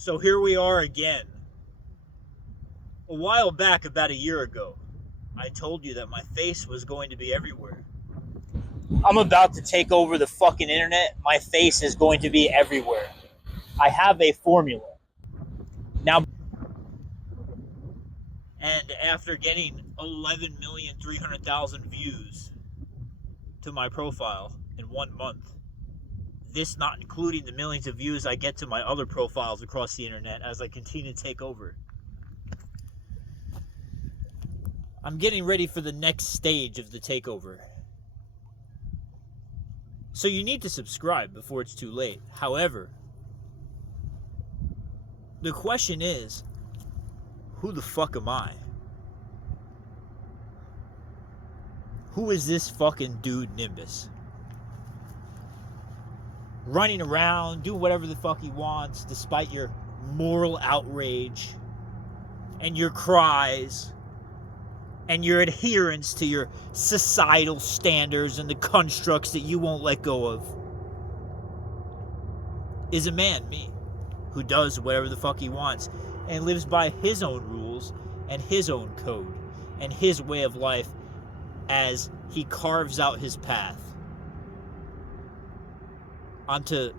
So here we are again. A while back, about a year ago, I told you that my face was going to be everywhere. I'm about to take over the fucking internet. My face is going to be everywhere. I have a formula. Now, and after getting 11,300,000 views to my profile in 1 month, this not including the millions of views I get to my other profiles across the internet as I continue to take over, I'm getting ready for the next stage of the takeover. So you need to subscribe before it's too late. However, the question is, who the fuck am I? Who is this fucking dude Nimbus? Running around, doing whatever the fuck he wants, despite your moral outrage and your cries and your adherence to your societal standards and the constructs that you won't let go of, is a man, me, who does whatever the fuck he wants and lives by his own rules and his own code and his way of life as he carves out his path onto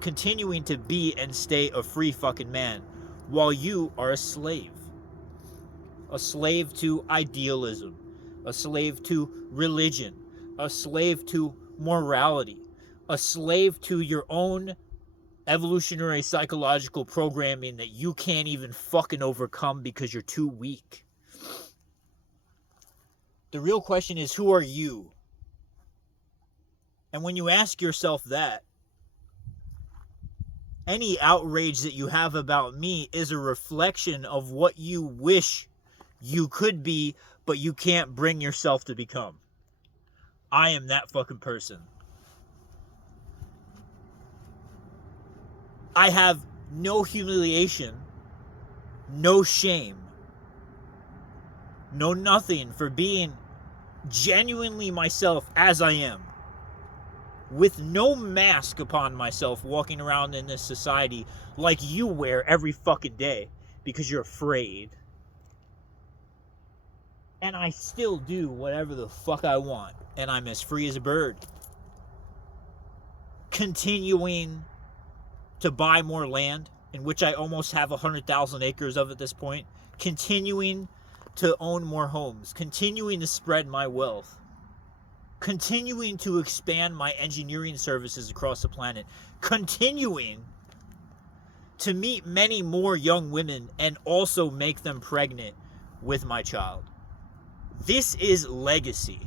continuing to be and stay a free fucking man while you are a slave. A slave to idealism, a slave to religion, a slave to morality, a slave to your own evolutionary psychological programming that you can't even fucking overcome because you're too weak. The real question is, who are you? And when you ask yourself that, any outrage that you have about me is a reflection of what you wish you could be, but you can't bring yourself to become. I am that fucking person. I have no humiliation, no shame, no nothing for being genuinely myself as I am, with no mask upon myself, walking around in this society like you wear every fucking day because you're afraid. And I still do whatever the fuck I want, and I'm as free as a bird. Continuing to buy more land, in which I almost have 100,000 acres of at this point. Continuing to own more homes. Continuing to spread my wealth. Continuing to expand my engineering services across the planet. Continuing to meet many more young women and also make them pregnant with my child. This is legacy.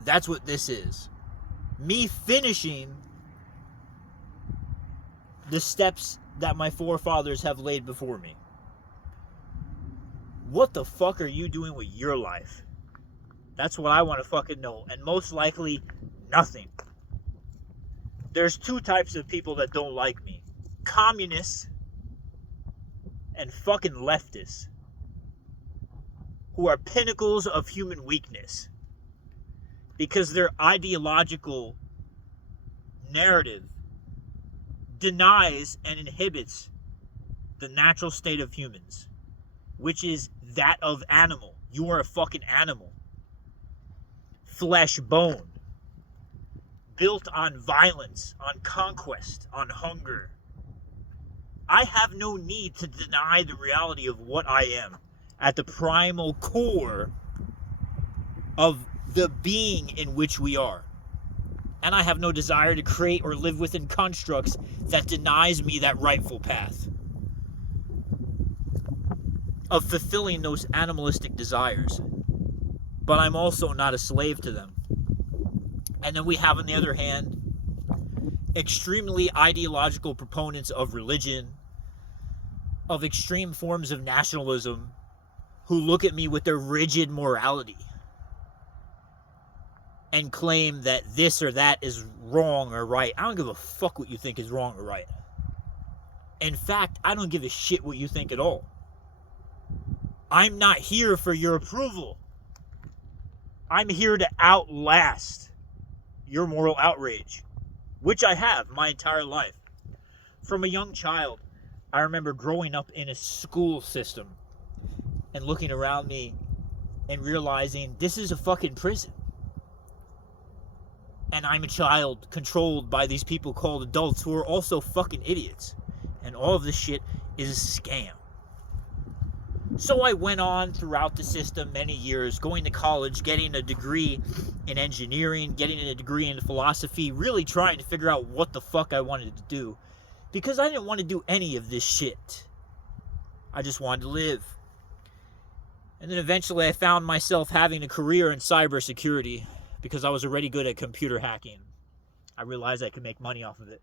That's what this is. Me finishing the steps that my forefathers have laid before me. What the fuck are you doing with your life? That's what I want to fucking know. And most likely, nothing. There's two types of people that don't like me. Communists and fucking leftists, who are pinnacles of human weakness because their ideological narrative denies and inhibits the natural state of humans, which is that of animal. You are a fucking animal. Flesh, bone. Built on violence, on conquest, on hunger. I have no need to deny the reality of what I am at the primal core of the being in which we are. And I have no desire to create or live within constructs that denies me that rightful path of fulfilling those animalistic desires. But I'm also not a slave to them. And then we have, on the other hand, extremely ideological proponents of religion, of extreme forms of nationalism, who look at me with their rigid morality and claim that this or that is wrong or right. I don't give a fuck what you think is wrong or right. In fact, I don't give a shit what you think at all. I'm not here for your approval. I'm here to outlast your moral outrage, which I have my entire life. From a young child, I remember growing up in a school system and looking around me and realizing this is a fucking prison. And I'm a child controlled by these people called adults who are also fucking idiots. And all of this shit is a scam. So I went on throughout the system many years, going to college, getting a degree in engineering, getting a degree in philosophy, really trying to figure out what the fuck I wanted to do. Because I didn't want to do any of this shit. I just wanted to live. And then eventually I found myself having a career in cybersecurity because I was already good at computer hacking. I realized I could make money off of it.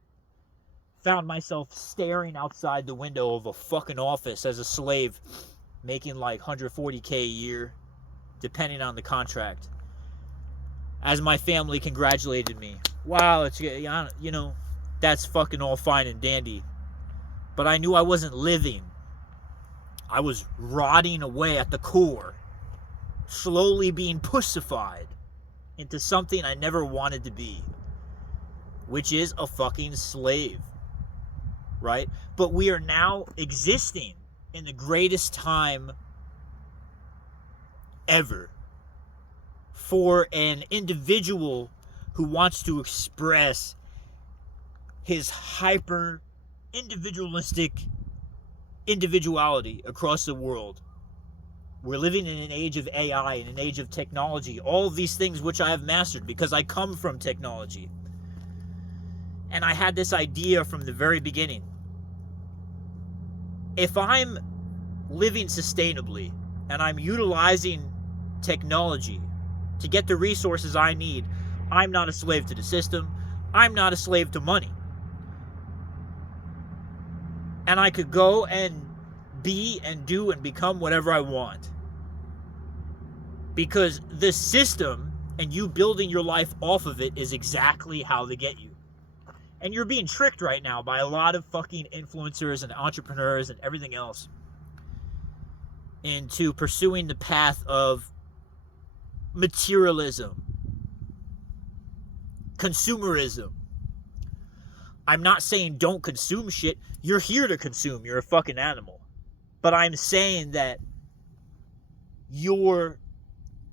Found myself staring outside the window of a fucking office as a slave, making like $140K a year, depending on the contract. As my family congratulated me. Wow, it's, you know, that's fucking all fine and dandy. But I knew I wasn't living. I was rotting away at the core, slowly being pussified into something I never wanted to be, which is a fucking slave, right? But we are now existing in the greatest time ever for an individual who wants to express his hyper individualistic individuality across the world. We're living in an age of AI, in an age of technology, all of these things which I have mastered because I come from technology. And I had this idea from the very beginning. If I'm living sustainably and I'm utilizing technology to get the resources I need, I'm not a slave to the system. I'm not a slave to money. And I could go and be and do and become whatever I want. Because the system and you building your life off of it is exactly how they get you. And you're being tricked right now by a lot of fucking influencers and entrepreneurs and everything else into pursuing the path of materialism, consumerism. I'm not saying don't consume shit. You're here to consume. You're a fucking animal. But I'm saying that your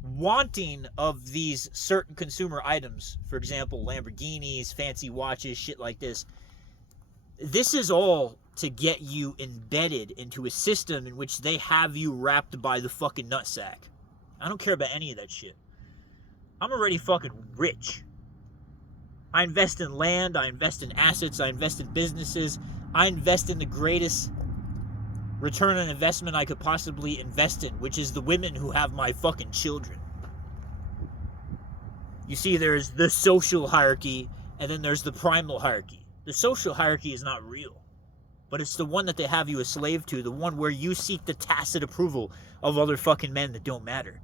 wanting of these certain consumer items, for example, Lamborghinis, fancy watches, shit like this is all to get you embedded into a system in which they have you wrapped by the fucking nutsack. I don't care about any of that shit. I'm already fucking rich. I invest in land, I invest in assets, I invest in businesses, I invest in the greatest return on investment I could possibly invest in, which is the women who have my fucking children. You see, there's the social hierarchy, and then there's the primal hierarchy. The social hierarchy is not real, but it's the one that they have you a slave to, the one where you seek the tacit approval of other fucking men that don't matter.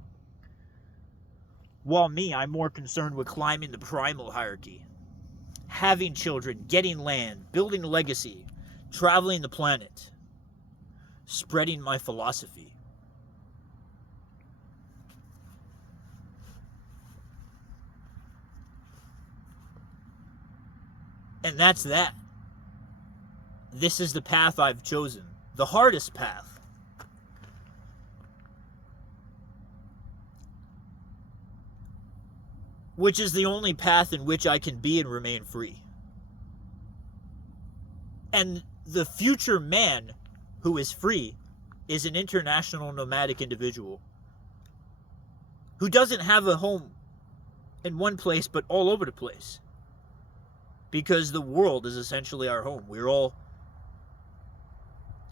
While me, I'm more concerned with climbing the primal hierarchy. Having children, getting land, building a legacy, traveling the planet, spreading my philosophy. And that's that. This is the path I've chosen. The hardest path. Which is the only path in which I can be and remain free. And the future man who is free is an international nomadic individual who doesn't have a home in one place but all over the place. Because the world is essentially our home. We're all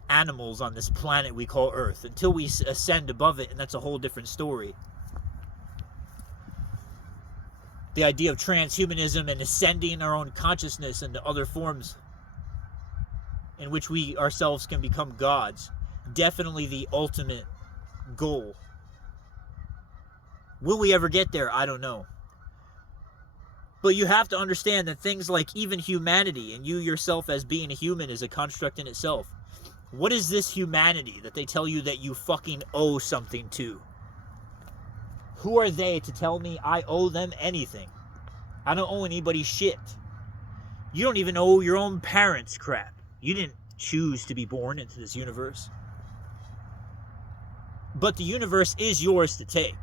animals on this planet we call Earth until we ascend above it, and that's a whole different story. The idea of transhumanism and ascending our own consciousness into other forms in which we ourselves can become gods, definitely the ultimate goal. Will we ever get there? I don't know. But you have to understand that things like even humanity and you yourself as being a human is a construct in itself. What is this humanity that they tell you that you fucking owe something to? Who are they to tell me I owe them anything? I don't owe anybody shit. You don't even owe your own parents crap. You didn't choose to be born into this universe. But the universe is yours to take.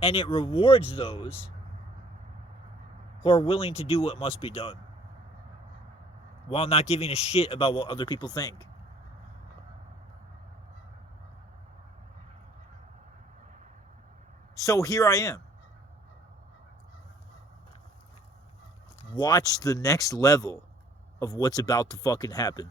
And it rewards those who are willing to do what must be done, while not giving a shit about what other people think. So here I am. Watch the next level of what's about to fucking happen.